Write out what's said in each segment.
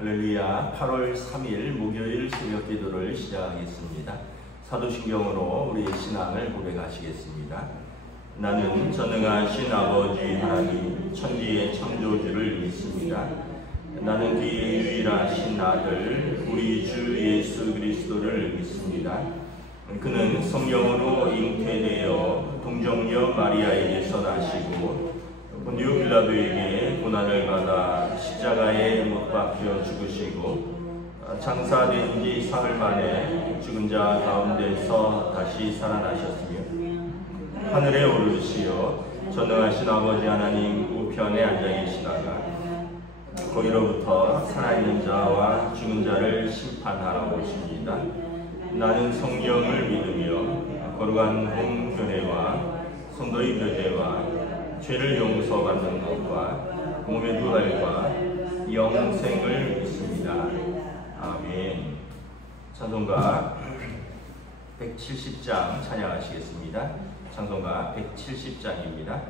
할렐루야. 8월 3일 목요일 새벽 기도를 시작하겠습니다. 사도신경으로 우리의 신앙을 고백하시겠습니다. 나는 전능하신 아버지 하나님 천지의 창조주를 믿습니다. 나는 그의 유일하신 아들 우리 주 예수 그리스도를 믿습니다. 그는 성령으로 잉태되어 동정녀 마리아에게서 나시고 본디오 빌라도에게 고난을 받아 십자가에 못 박혀 죽으시고 장사된 지 사흘 만에 죽은 자 가운데서 다시 살아나셨으며 하늘에 오르시어 전능하신 아버지 하나님 우편에 앉아 계시다가 거기로부터 살아있는 자와 죽은 자를 심판하러 오십니다. 나는 성령을 믿으며 거룩한 공교회와 성도의 교제와 죄를 용서받는 것과 몸의 부활과 영생을 믿습니다. 아멘. 찬송가 170장 찬양하시겠습니다. 찬송가 170장입니다.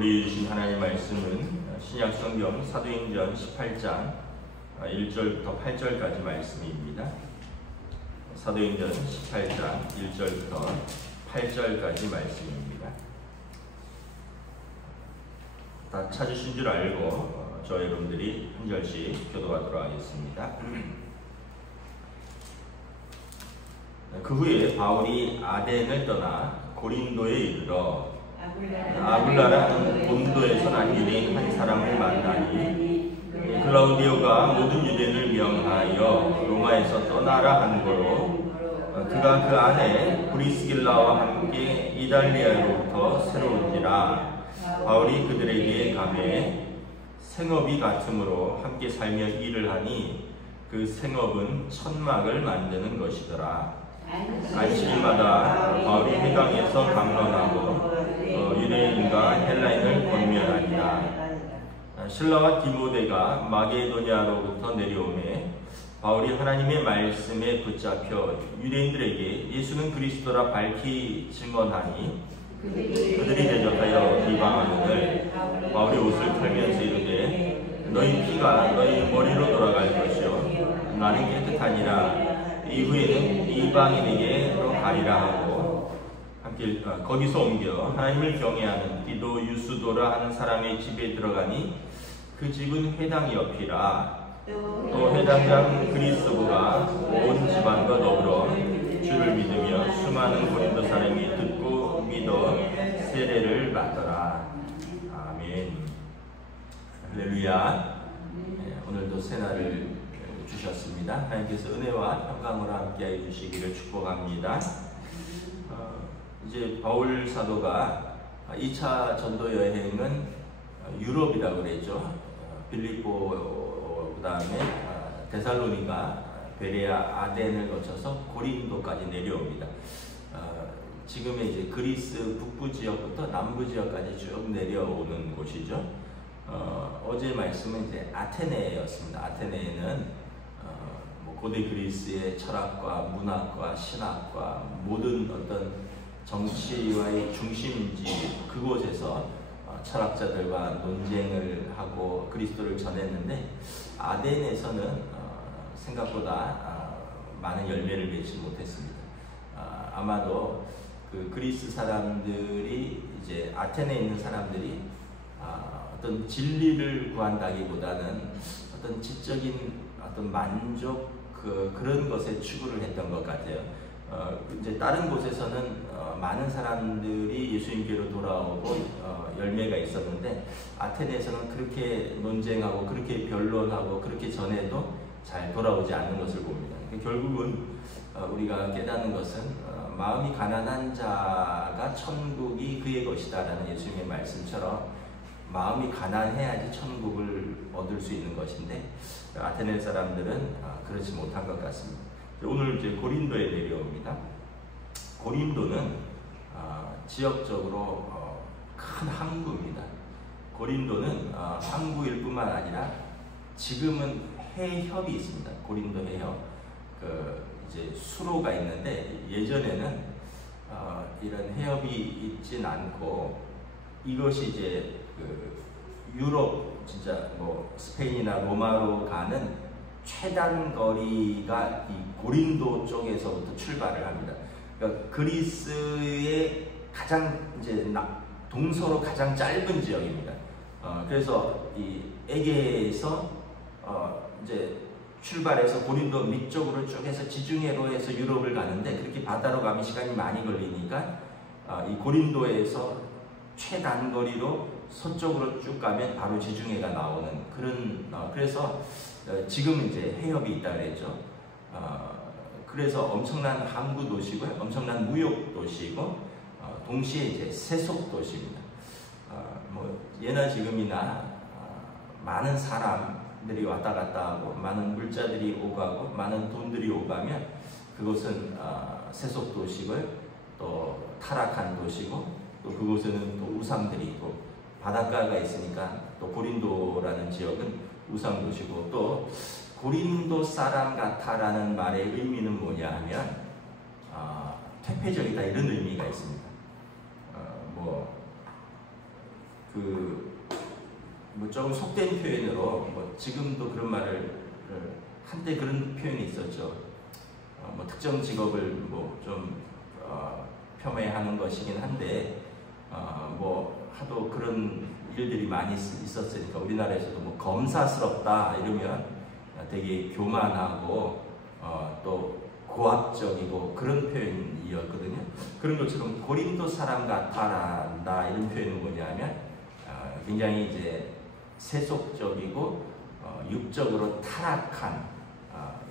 우리 주신 하나님의 말씀은 신약성경 사도행전 18장 1절부터 8절까지 말씀입니다. 사도행전 18장 1절부터 8절까지 말씀입니다. 다 찾으신 줄 알고 저 여러분들이 한 절씩 교도하도록 하겠습니다. 그 후에 바울이 아덴을 떠나 고린도에 이르러 아굴라라는 본도에서 난 유대인 한 사람을 만나니 클라우디오가 모든 유대인을 명하여 로마에서 떠나라 한 거로 그가 그 안에 브리스길라와 함께 이달리아로부터 새로 온지라 바울이 그들에게 가매 생업이 같으므로 함께 살며 일을 하니 그 생업은 천막을 만드는 것이더라. 안식일마다 바울이 회당에서 강론하고 유대인과 헬라인을 권면하니라. 실라와 디모데가 마게도냐로부터 내려오매 바울이 하나님의 말씀에 붙잡혀 유대인들에게 예수는 그리스도라 밝히 증언하니 그들이 대적하여 비방하거늘 바울이 옷을 털면서 이르되 너희 피가 너희 머리로 돌아갈 것이요 나는 깨끗하니라 이후에는 이방인에게로 가리라 하고 함께 거기서 옮겨 하나님을 경외하는 디도 유스도라 하는 사람의 집에 들어가니 그 집은 회당 옆이라. 또 회당장 그리스도가 온 집안과 더불어 주를 믿으며 수많은 고린도 사람이 듣고 믿어 세례를 받더라. 아멘. 할렐루야. 오늘도 새날을 주셨습니다. 하나님께서 은혜와 평강으로 함께해 주시기를 축복합니다. 이제 바울 사도가 2차 전도 여행은 유럽이라고 그랬죠. 빌립보 그 다음에 데살로니가, 베레아, 아덴을 거쳐서 고린도까지 내려옵니다. 지금의 이제 그리스 북부 지역부터 남부 지역까지 쭉 내려오는 곳이죠. 어제 말씀은 이제 아테네였습니다. 아테네에는 고대 그리스의 철학과 문학과 신학과 모든 어떤 정치와의 중심지 그곳에서 철학자들과 논쟁을 하고 그리스도를 전했는데 아덴에서는 생각보다 많은 열매를 맺지 못했습니다. 아마도 그 그리스 사람들이 이제 아테네에 있는 사람들이 어떤 진리를 구한다기보다는 어떤 지적인 어떤 만족 그런 것에 추구를 했던 것 같아요. 이제 다른 곳에서는 많은 사람들이 예수님께로 돌아오고 열매가 있었는데 아테네에서는 그렇게 논쟁하고 그렇게 변론하고 그렇게 전해도 잘 돌아오지 않는 것을 봅니다. 결국은 우리가 깨닫는 것은 마음이 가난한 자가 천국이 그의 것이다 라는 예수님의 말씀처럼 마음이 가난해야지 천국을 얻을 수 있는 것인데 아테네 사람들은 그렇지 못한 것 같습니다. 오늘 이제 고린도에 내려옵니다. 고린도는 지역적으로 큰 항구입니다. 고린도는 항구일 뿐만 아니라 지금은 해협이 있습니다. 고린도 해협. 이제 수로가 있는데 예전에는 이런 해협이 있진 않고 이것이 이제 유럽 진짜 뭐 스페인이나 로마로 가는 최단 거리가 이 고린도 쪽에서부터 출발을 합니다. 그러니까 그리스의 가장 이제 동서로 가장 짧은 지역입니다. 그래서 이 에게에서 이제 출발해서 고린도 밑쪽으로 쭉 해서 지중해로 해서 유럽을 가는데 그렇게 바다로 가면 시간이 많이 걸리니까 이 고린도에서 최단거리로 서쪽으로 쭉 가면 바로 지중해가 나오는 그런 그래서 지금 이제 해협이 있다 그랬죠. 그래서 엄청난 항구 도시고요, 엄청난 무역 도시고 동시에 이제 세속 도시입니다. 뭐 예나 지금이나 많은 사람들이 왔다 갔다 하고 많은 물자들이 오가고 많은 돈들이 오가면 그곳은 세속 도시고요, 또 타락한 도시고 또 그곳에는 또 우상들이 있고 바닷가가 있으니까 또 고린도라는 지역은 우상 도시고 또 고린도 사람 같아라는 말의 의미는 뭐냐 하면 퇴폐적이다 이런 의미가 있습니다. 뭐 조금 속된 표현으로 뭐 지금도 그런 말을 한때 그런 표현이 있었죠. 뭐 특정 직업을 뭐 좀 폄훼하는 것이긴 한데 뭐 하도 그런 일들이 많이 있었으니까 우리나라에서도 뭐 검사스럽다 이러면 되게 교만하고 또 고압적이고 그런 표현이었거든요. 그런 것처럼 고린도 사람 같아란다 이런 표현은 뭐냐면 굉장히 이제 세속적이고 육적으로 타락한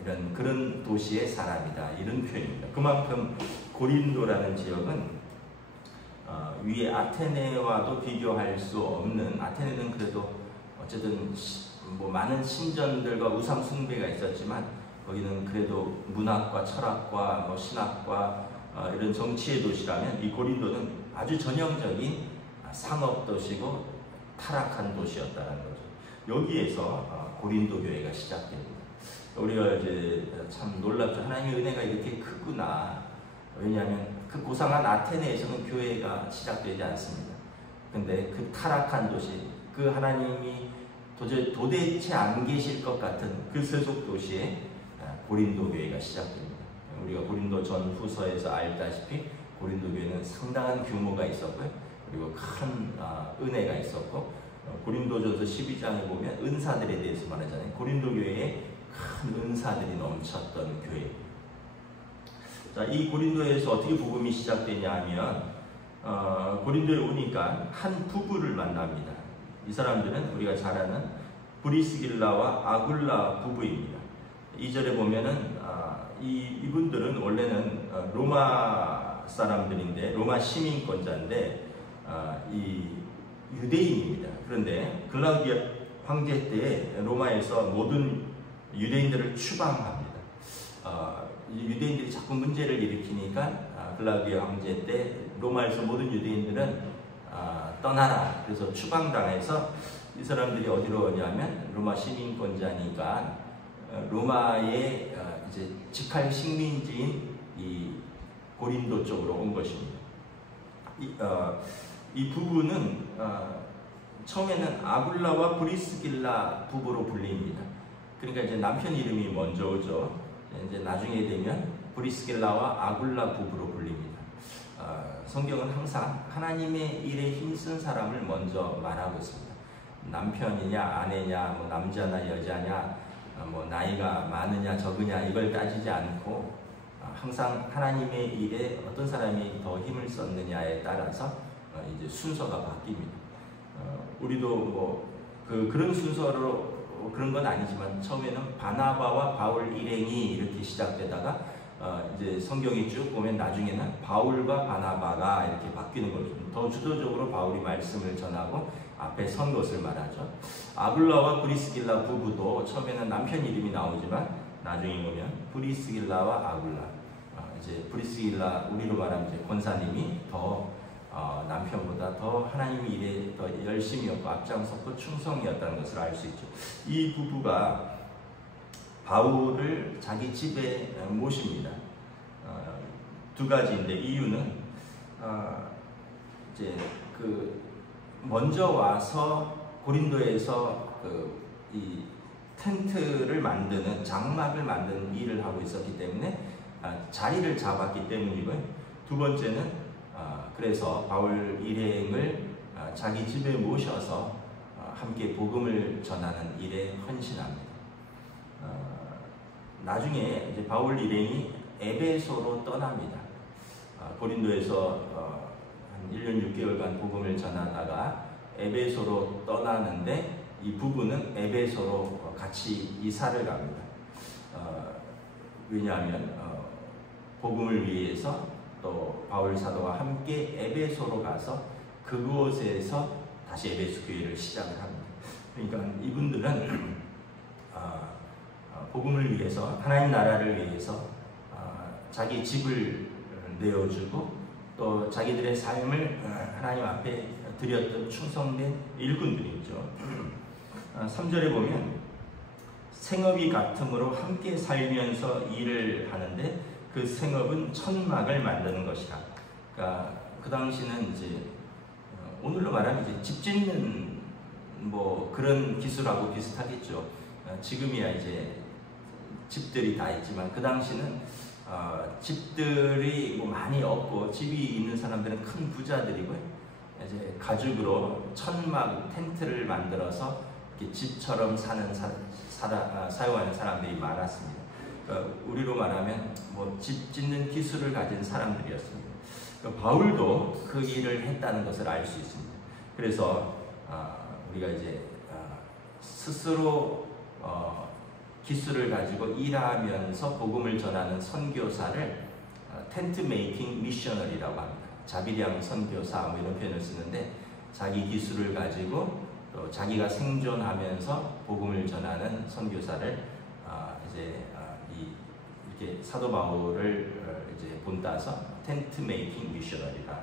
이런 그런 도시의 사람이다 이런 표현입니다. 그만큼 고린도라는 지역은 위에 아테네와도 비교할 수 없는, 아테네는 그래도 어쨌든 뭐 많은 신전들과 우상 숭배가 있었지만 거기는 그래도 문학과 철학과 뭐 신학과 이런 정치의 도시라면 이 고린도는 아주 전형적인 상업 도시고 타락한 도시였다는 거죠. 여기에서 고린도 교회가 시작됩니다. 우리가 이제 참 놀랍죠. 하나님의 은혜가 이렇게 크구나. 왜냐하면 그 고상한 아테네에서는 교회가 시작되지 않습니다. 근데 그 타락한 도시, 그 하나님이 도대체 안 계실 것 같은 그 세속 도시에 고린도 교회가 시작됩니다. 우리가 고린도 전후서에서 알다시피 고린도 교회는 상당한 규모가 있었고요. 그리고 큰 은혜가 있었고, 고린도전서 12장에 보면 은사들에 대해서 말하잖아요. 고린도 교회에 큰 은사들이 넘쳤던 교회. 자, 이 고린도에서 어떻게 복음이 시작되냐 하면 고린도에 오니까 한 부부를 만납니다. 이 사람들은 우리가 잘 아는 브리스길라와 아굴라 부부입니다. 2절에 보면은 이분들은 원래는 로마 사람들인데, 로마 시민권자인데 이 유대인입니다. 그런데 글라우디아 황제 때 로마에서 모든 유대인들을 추방합니다. 유대인들이 자꾸 문제를 일으키니까 글라우디아 황제 때 로마에서 모든 유대인들은 떠나라. 그래서 추방당해서 이 사람들이 어디로 오냐면 로마 시민권자니까 로마의 이제 직할 식민지인 이 고린도 쪽으로 온 것입니다. 이 부부는 처음에는 아굴라와 브리스길라 부부로 불립니다. 그러니까 이제 남편 이름이 먼저 오죠. 이제 나중에 되면 브리스길라와 아굴라 부부로 불립니다. 성경은 항상 하나님의 일에 힘쓴 사람을 먼저 말하고 있습니다. 남편이냐 아내냐 뭐 남자나 여자냐 뭐 나이가 많으냐 적으냐 이걸 따지지 않고 항상 하나님의 일에 어떤 사람이 더 힘을 썼느냐에 따라서 이제 순서가 바뀝니다. 우리도 뭐 그런 순서로 그런 건 아니지만 처음에는 바나바와 바울 일행이 이렇게 시작되다가 이제 성경이 쭉 보면 나중에는 바울과 바나바가 이렇게 바뀌는 거죠. 더 주도적으로 바울이 말씀을 전하고 앞에 선 것을 말하죠. 아굴라와 브리스길라 부부도 처음에는 남편 이름이 나오지만 나중에 보면 브리스길라와 아굴라, 이제 브리스길라 우리로 말하면 이제 권사님이 더 남편보다 더 하나님 일에 더 열심이었고 앞장섰고 충성이었다는 것을 알 수 있죠. 이 부부가 바울을 자기 집에 모십니다. 두 가지인데 이유는 이제 먼저 와서 고린도에서 이 텐트를 만드는 장막을 만드는 일을 하고 있었기 때문에 자리를 잡았기 때문이고요. 두 번째는 그래서 바울 일행을 자기 집에 모셔서 함께 복음을 전하는 일에 헌신합니다. 나중에 이제 바울 일행이 에베소로 떠납니다. 고린도에서 한 1년 6개월간 복음을 전하다가 에베소로 떠나는데 이 부부는 에베소로 같이 이사를 갑니다. 왜냐하면 복음을 위해서 또 바울 사도와 함께 에베소로 가서 그곳에서 다시 에베소 교회를 시작을 합니다. 그러니까 이분들은 복음을 위해서, 하나님 나라를 위해서 자기 집을 내어주고 또 자기들의 삶을 하나님 앞에 드렸던 충성된 일꾼들이죠. 3절에 보면 생업이 같음으로 함께 살면서 일을 하는데 그 생업은 천막을 만드는 것이다. 그러니까 그 당시는 이제 오늘로 말하면 이제 집 짓는 뭐 그런 기술하고 비슷하겠죠. 지금이야 이제 집들이 다 있지만 그 당시는 집들이 뭐 많이 없고 집이 있는 사람들은 큰 부자들이고요. 이제 가죽으로 천막 텐트를 만들어서 이렇게 집처럼 사용하는 사람들이 많았습니다. 그러니까 우리로 말하면 뭐 집 짓는 기술을 가진 사람들이었습니다. 그러니까 바울도 그 일을 했다는 것을 알 수 있습니다. 그래서 우리가 이제 스스로 기술을 가지고 일하면서 복음을 전하는 선교사를 텐트 메이킹 미셔너리라고 합니다. 자비량 선교사 뭐 이런 표현을 쓰는데 자기 기술을 가지고 또 자기가 생존하면서 복음을 전하는 선교사를 이제 이렇게 사도 바울을 이제 본따서 텐트 메이킹 미셔너리라.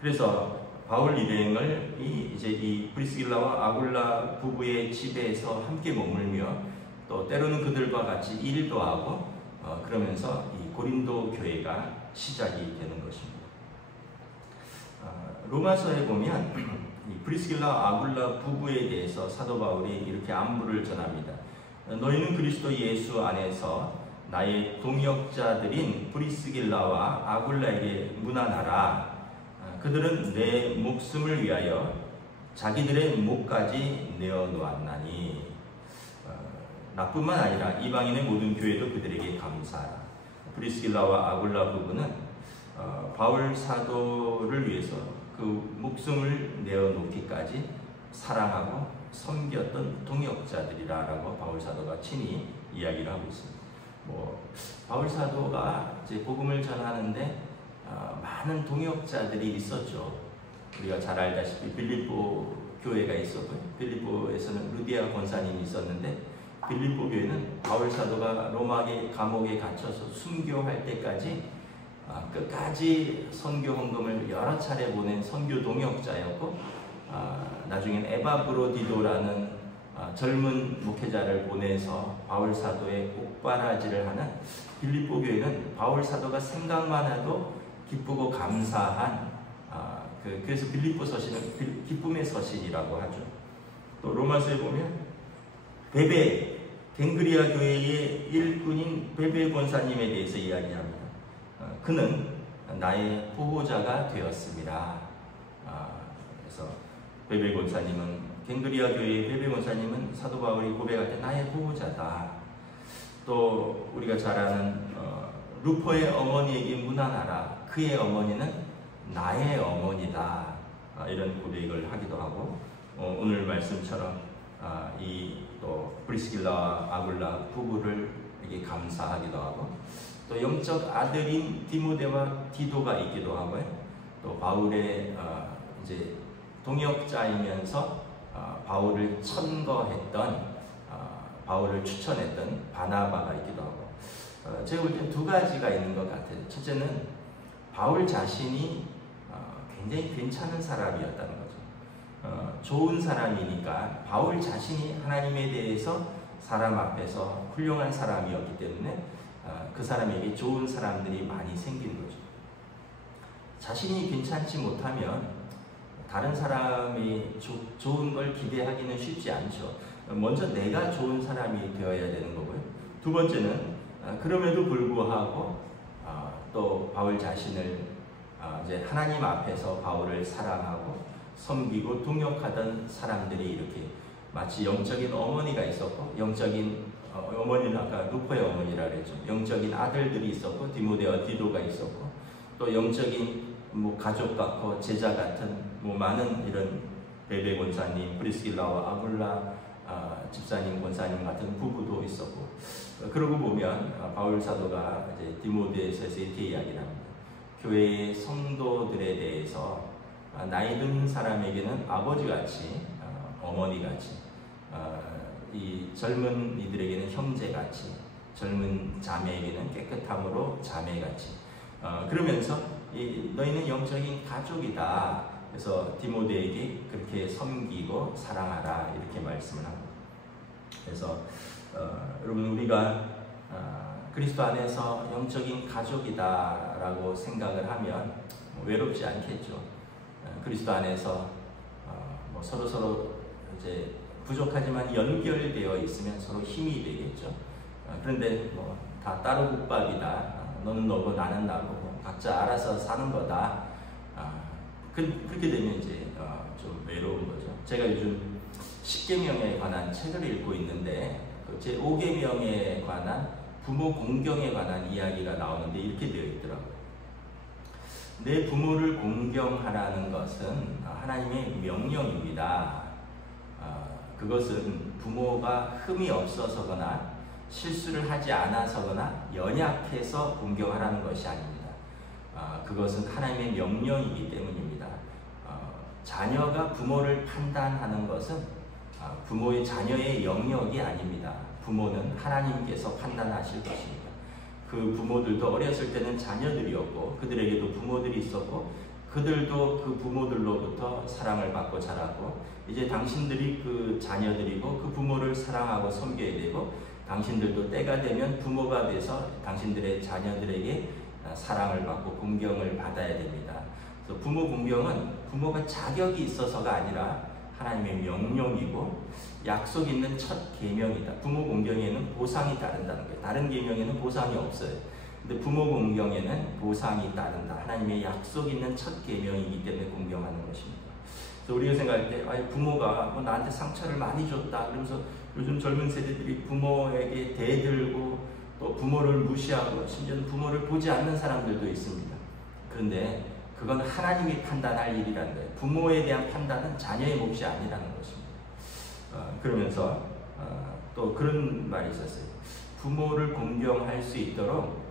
그래서 바울 일행을 이제 이 브리스길라와 아굴라 부부의 집에서 함께 머물며 또 때로는 그들과 같이 일도 하고 그러면서 이 고린도 교회가 시작이 되는 것입니다. 로마서에 보면 이 브리스길라 아굴라 부부에 대해서 사도 바울이 이렇게 안부를 전합니다. 너희는 그리스도 예수 안에서 나의 동역자들인 브리스길라와 아굴라에게 문안하라. 그들은 내 목숨을 위하여 자기들의 목까지 내어놓았나니. 나뿐만 아니라 이방인의 모든 교회도 그들에게 감사하라. 브리스길라와 아굴라 부부는 바울 사도를 위해서 그 목숨을 내어놓기까지 사랑하고 섬겼던 동역자들이라고 바울 사도가 친히 이야기를 하고 있습니다. 바울 사도가 이제 복음을 전하는데 많은 동역자들이 있었죠. 우리가 잘 알다시피 빌립보 교회가 있었고요. 빌립보에서는 루디아 권사님이 있었는데 빌립보 교회는 바울 사도가 로마의 감옥에 갇혀서 순교할 때까지 끝까지 선교 헌금을 여러 차례 보낸 선교 동역자였고, 나중엔 에바브로디도라는 젊은 목회자를 보내서 바울 사도의 옥바라지를 하는 빌립보 교회는 바울 사도가 생각만 해도 기쁘고 감사한, 그래서 빌립보 서신은 기쁨의 서신이라고 하죠. 또 로마서에 보면 베베 갱그리아 교회의 일꾼인 베베 권사님에 대해서 이야기합니다. 그는 나의 보호자가 되었습니다. 그래서 베베 권사님은, 갱그리아 교회의 베베 권사님은 사도 바울이 고백할 때 나의 보호자다. 또 우리가 잘 아는 루퍼의 어머니에게 문안하라. 그의 어머니는 나의 어머니다. 이런 고백을 하기도 하고, 오늘 말씀처럼 또 브리스길라와 아굴라 부부를에게 감사하기도 하고, 또 영적 아들인 디모데와 디도가 있기도 하고요. 또 바울의 이제 동역자이면서 바울을 천거했던, 바울을 추천했던 바나바가 있기도 하고, 제가 볼 때 두 가지가 있는 것 같아요. 첫째는 바울 자신이 굉장히 괜찮은 사람이었다는 거죠. 좋은 사람이니까 바울 자신이 하나님에 대해서 사람 앞에서 훌륭한 사람이었기 때문에 그 사람에게 좋은 사람들이 많이 생긴 거죠. 자신이 괜찮지 못하면 다른 사람이 좋은 걸 기대하기는 쉽지 않죠. 먼저 내가 좋은 사람이 되어야 되는 거고요. 두 번째는 그럼에도 불구하고 또 바울 자신을 이제 하나님 앞에서 바울을 사랑하고 섬기고 동역하던 사람들이 이렇게 마치 영적인 어머니가 있었고, 영적인 어머니는 아까 루퍼의 어머니라 그랬죠. 영적인 아들들이 있었고, 디모데와 디도가 있었고, 또 영적인 가족 같고 제자 같은 많은 이런 베베 권사님, 브리스길라와 아굴라 집사님, 권사님 같은 부부도 있었고, 그러고 보면 바울 사도가 이제 디모데에서 이렇게 이야기를 합니다. 교회의 성도들에 대해서 나이 든 사람에게는 아버지같이, 어머니같이, 이 젊은 이들에게는 형제같이, 젊은 자매에게는 깨끗함으로 자매같이, 그러면서 너희는 영적인 가족이다. 그래서 디모데에게 그렇게 섬기고 사랑하라 이렇게 말씀을 합니다. 그래서 여러분, 우리가 그리스도 안에서 영적인 가족이다라고 생각을 하면 외롭지 않겠죠. 그리스도 안에서 서로 이제 부족하지만 연결되어 있으면 서로 힘이 되겠죠. 그런데 다 따로 국밥이다. 너는 너고 나는 나고 각자 알아서 사는 거다. 그렇게 되면 이제 좀 외로운 거죠. 제가 요즘 10계명에 관한 책을 읽고 있는데 제 5계명에 관한 부모 공경에 관한 이야기가 나오는데 이렇게 되어 있더라고요. 내 부모를 공경하라는 것은 하나님의 명령입니다. 그것은 부모가 흠이 없어서거나 실수를 하지 않아서거나 연약해서 공경하라는 것이 아닙니다. 그것은 하나님의 명령이기 때문입니다. 자녀가 부모를 판단하는 것은 부모의 자녀의 영역이 아닙니다. 부모는 하나님께서 판단하실 것입니다. 그 부모들도 어렸을 때는 자녀들이었고 그들에게도 부모들이 있었고 그들도 그 부모들로부터 사랑을 받고 자랐고 이제 당신들이 그 자녀들이고 그 부모를 사랑하고 섬겨야 되고 당신들도 때가 되면 부모가 돼서 당신들의 자녀들에게 사랑을 받고 공경을 받아야 됩니다. 그래서 부모 공경은 부모가 자격이 있어서가 아니라 하나님의 명령이고 약속 있는 첫 계명이다. 부모 공경에는 보상이 따른다는 거예요. 다른 계명에는 보상이 없어요. 근데 부모 공경에는 보상이 따른다. 하나님의 약속 있는 첫 계명이기 때문에 공경하는 것입니다. 그래서 우리가 생각할 때 부모가 뭐 나한테 상처를 많이 줬다 그러면서 요즘 젊은 세대들이 부모에게 대들고 또 부모를 무시하고 심지어 부모를 보지 않는 사람들도 있습니다. 그런데 그건 하나님이 판단할 일이라는 거예요. 부모에 대한 판단은 자녀의 몫이 아니라는 것입니다. 그러면서 또 그런 말이 있었어요. 부모를 공경할 수 있도록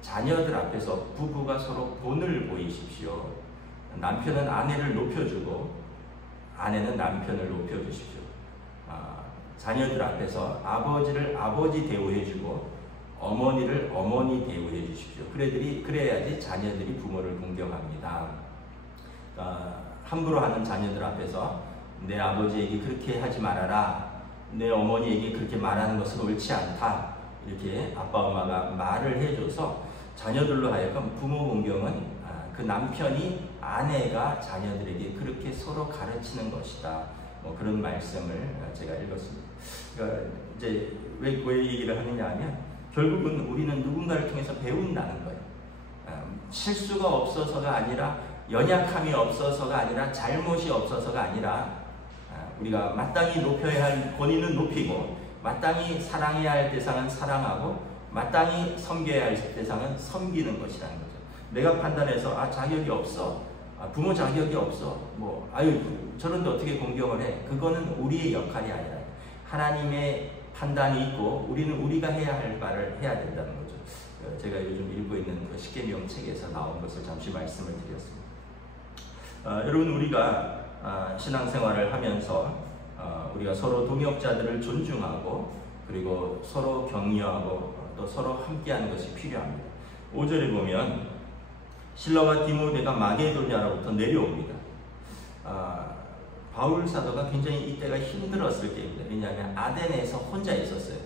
자녀들 앞에서 부부가 서로 본을 보이십시오. 남편은 아내를 높여주고 아내는 남편을 높여주십시오. 자녀들 앞에서 아버지를 아버지 대우해주고 어머니를 어머니 대우해 주십시오. 그래야지 자녀들이 부모를 공경합니다. 함부로 하는 자녀들 앞에서 내 아버지에게 그렇게 하지 말아라, 내 어머니에게 그렇게 말하는 것은 옳지 않다, 이렇게 아빠 엄마가 말을 해줘서 자녀들로 하여금 부모 공경은 그 남편이 아내가 자녀들에게 그렇게 서로 가르치는 것이다. 뭐 그런 말씀을 제가 읽었습니다. 그러니까 이제 왜 얘기를 하느냐 하면 결국은 우리는 누군가를 통해서 배운다는 거예요. 실수가 없어서가 아니라 연약함이 없어서가 아니라 잘못이 없어서가 아니라 우리가 마땅히 높여야 할 권위는 높이고 마땅히 사랑해야 할 대상은 사랑하고 마땅히 섬겨야 할 대상은 섬기는 것이라는 거죠. 내가 판단해서 자격이 없어, 부모 자격이 없어, 뭐 저런데 어떻게 공경을 해, 그거는 우리의 역할이 아니라 하나님의 판단이 있고 우리는 우리가 해야 할 바를 해야 된다는 거죠. 제가 요즘 읽고 있는 십계명 책에서 나온 것을 잠시 말씀을 드렸습니다. 여러분, 우리가 신앙생활을 하면서 우리가 서로 동역자들을 존중하고 그리고 서로 격려하고 또 서로 함께하는 것이 필요합니다. 5절에 보면 실라와 디모데가 마게도냐로부터 내려옵니다. 바울 사도가 굉장히 이때가 힘들었을 때입니다. 왜냐하면 아덴에서 혼자 있었어요.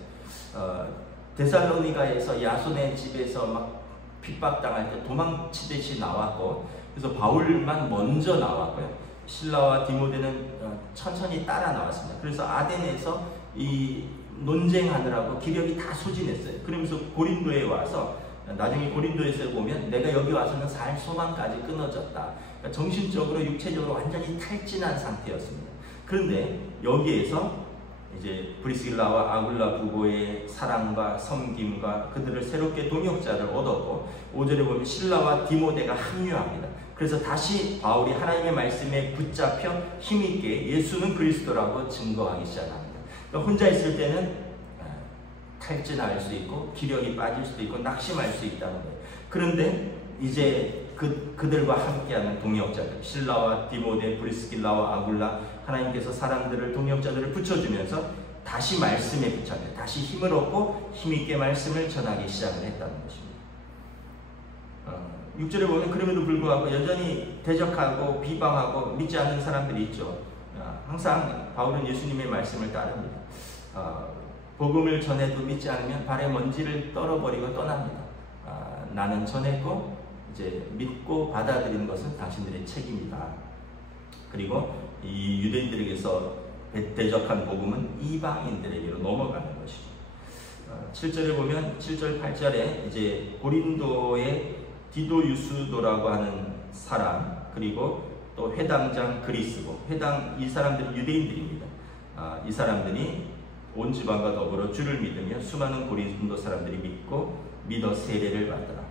데살로니가에서 야손의 집에서 막 핍박당할 때 도망치듯이 나왔고, 그래서 바울만 먼저 나왔고요. 실라와 디모데는 천천히 따라 나왔습니다. 그래서 아덴에서 이 논쟁하느라고 기력이 다 소진했어요. 그러면서 고린도에 와서, 나중에 고린도에서 보면 내가 여기 와서는 살 소망까지 끊어졌다. 그러니까 정신적으로 육체적으로 완전히 탈진한 상태였습니다. 그런데 여기에서 이제 브리스길라와 아굴라 부부의 사랑과 섬김과 그들을 새롭게 동역자를 얻었고, 5절에 보면 실라와 디모데가 합류합니다. 그래서 다시 바울이 하나님의 말씀에 붙잡혀 힘있게 예수는 그리스도라고 증거하기 시작합니다. 그러니까 혼자 있을 때는 탈진할 수 있고 기력이 빠질 수도 있고 낙심할 수 있다는 거예요. 그런데 이제 그들과 함께하는 동역자들, 실라와 디모데, 브리스길라와 아굴라, 하나님께서 사람들을, 동역자들을 붙여주면서 다시 말씀에 붙잡혀 다시 힘을 얻고 힘있게 말씀을 전하기 시작을 했다는 것입니다. 6절에 보면 그럼에도 불구하고 여전히 대적하고 비방하고 믿지 않는 사람들이 있죠. 항상 바울은 예수님의 말씀을 따릅니다. 복음을 전해도 믿지 않으면 발에 먼지를 떨어버리고 떠납니다. 나는 전했고 이제 믿고 받아들이는 것은 당신들의 책임이다. 그리고 이 유대인들에게서 대적한 복음은 이방인들에게로 넘어가는 것이죠. 7절에 보면 7절 8절에 이제 고린도의 디도유스도라고 하는 사람, 그리고 또 회당장 그리스도, 이 사람들이 유대인들입니다. 이 사람들이 온 지방과 더불어 주를 믿으며 수많은 고린도 사람들이 믿어 세례를 받더라.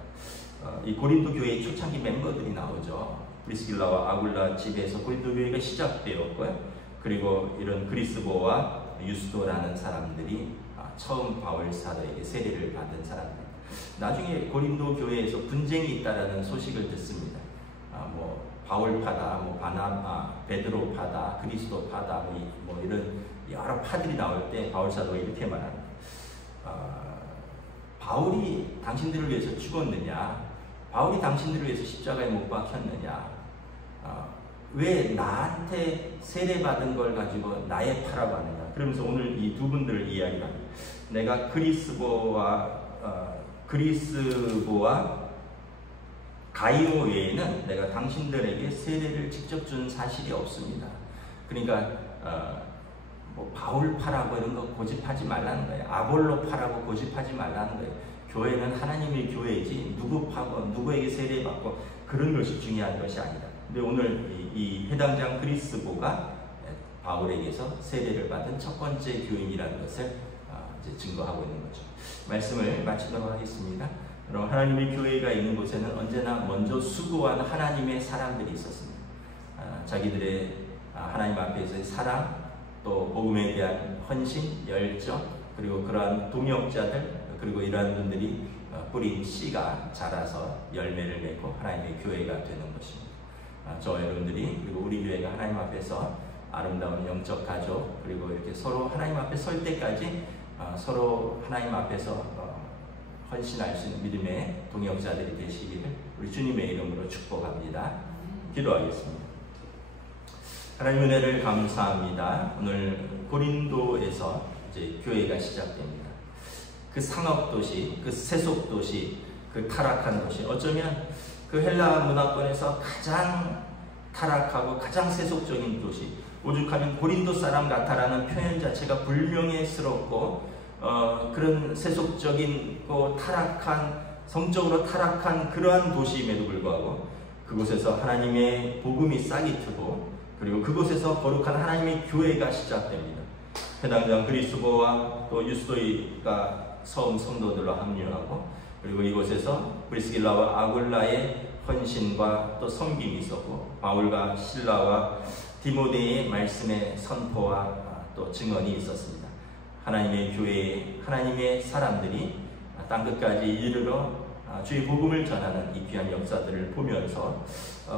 이 고린도 교회의 초창기 멤버들이 나오죠. 브리스길라와 아굴라 집에서 고린도 교회가 시작되었고요. 그리고 이런 그리스도와 유스도라는 사람들이 처음 바울 사도에게 세례를 받은 사람입니다. 나중에 고린도 교회에서 분쟁이 있다라는 소식을 듣습니다. 뭐 바울파다, 뭐 베드로파다, 그리스도파다, 뭐 이런 여러 파들이 나올 때 바울 사도가 이렇게 말합니다. 바울이 당신들을 위해서 죽었느냐? 바울이 당신들을 위해서 십자가에 못 박혔느냐? 왜 나한테 세례받은 걸 가지고 나의 파라고 하느냐. 그러면서 오늘 이 두 분들을 이야기합니다. 내가 그리스보와 가이오 외에는 내가 당신들에게 세례를 직접 준 사실이 없습니다. 그러니까 뭐 바울파라고 이런 거 고집하지 말라는 거예요. 아볼로파라고 고집하지 말라는 거예요. 교회는 하나님의 교회이지 누구 파고 누구에게 세례받고 그런 것이 중요한 것이 아니다. 근데 오늘 이 해당장 그리스보가 바울에게서 세례를 받은 첫 번째 교인이라는 것을 이제 증거하고 있는 거죠. 말씀을 마치도록 하겠습니다. 그럼 하나님의 교회가 있는 곳에는 언제나 먼저 수고한 하나님의 사람들이 있었습니다. 자기들의 하나님 앞에서의 사랑, 또 복음에 대한 헌신, 열정, 그리고 그러한 동역자들, 그리고 이러한 분들이 뿌린 씨가 자라서 열매를 맺고 하나님의 교회가 되는 것입니다. 저와 여러분들이 그리고 우리 교회가 하나님 앞에서 아름다운 영적 가족, 그리고 이렇게 서로 하나님 앞에 설 때까지 서로 하나님 앞에서 헌신할 수 있는 믿음의 동역자들이 되시기를 우리 주님의 이름으로 축복합니다. 기도하겠습니다. 하나님 은혜를 감사합니다. 오늘 고린도에서 이제 교회가 시작됩니다. 그 상업도시, 그 세속도시, 그 타락한 도시, 어쩌면 그 헬라 문화권에서 가장 타락하고 가장 세속적인 도시, 오죽하면 고린도 사람 같아라는 표현 자체가 불명예스럽고 그런 세속적인 타락한, 성적으로 타락한 그러한 도시임에도 불구하고 그곳에서 하나님의 복음이 싹이 트고 그리고 그곳에서 거룩한 하나님의 교회가 시작됩니다. 해당장 그리스보와 또 유스도이가 처음 성도들로 합류하고 그리고 이곳에서 브리스길라와 아굴라의 헌신과 또 섬김이 있었고 바울과 실라와 디모데의 말씀의 선포와 또 증언이 있었습니다. 하나님의 교회에 하나님의 사람들이 땅끝까지 이르러 주의 복음을 전하는 이 귀한 역사들을 보면서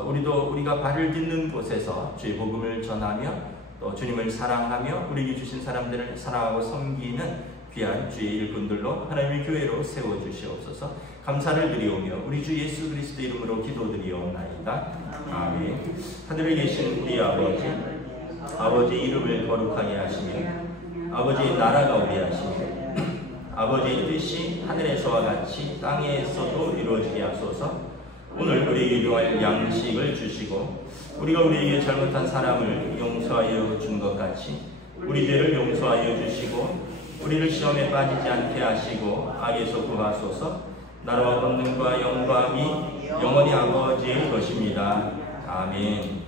우리도 우리가 발을 딛는 곳에서 주의 복음을 전하며 또 주님을 사랑하며 우리에게 주신 사람들을 사랑하고 섬기는 귀한 주의 일꾼들로 하나님의 교회로 세워주시옵소서. 감사를 드리오며 우리 주 예수 그리스도 이름으로 기도드리옵나이다. 아멘. 하늘에 계신 우리 아버지 이름을 거룩하게 하시며 아버지의 나라가 오게 하시며 아버지의 뜻이 하늘에서와 같이 땅에서도 이루어지게 하소서. 오늘 우리에게 필요할 양식을 주시고 우리가 우리에게 잘못한 사람을 용서하여 준 것 같이 우리 죄를 용서하여 주시고 우리를 시험에 빠지지 않게 하시고 악에서 구하소서. 나라와 권능과 영광이 영원히 아버지의 것입니다. 아멘.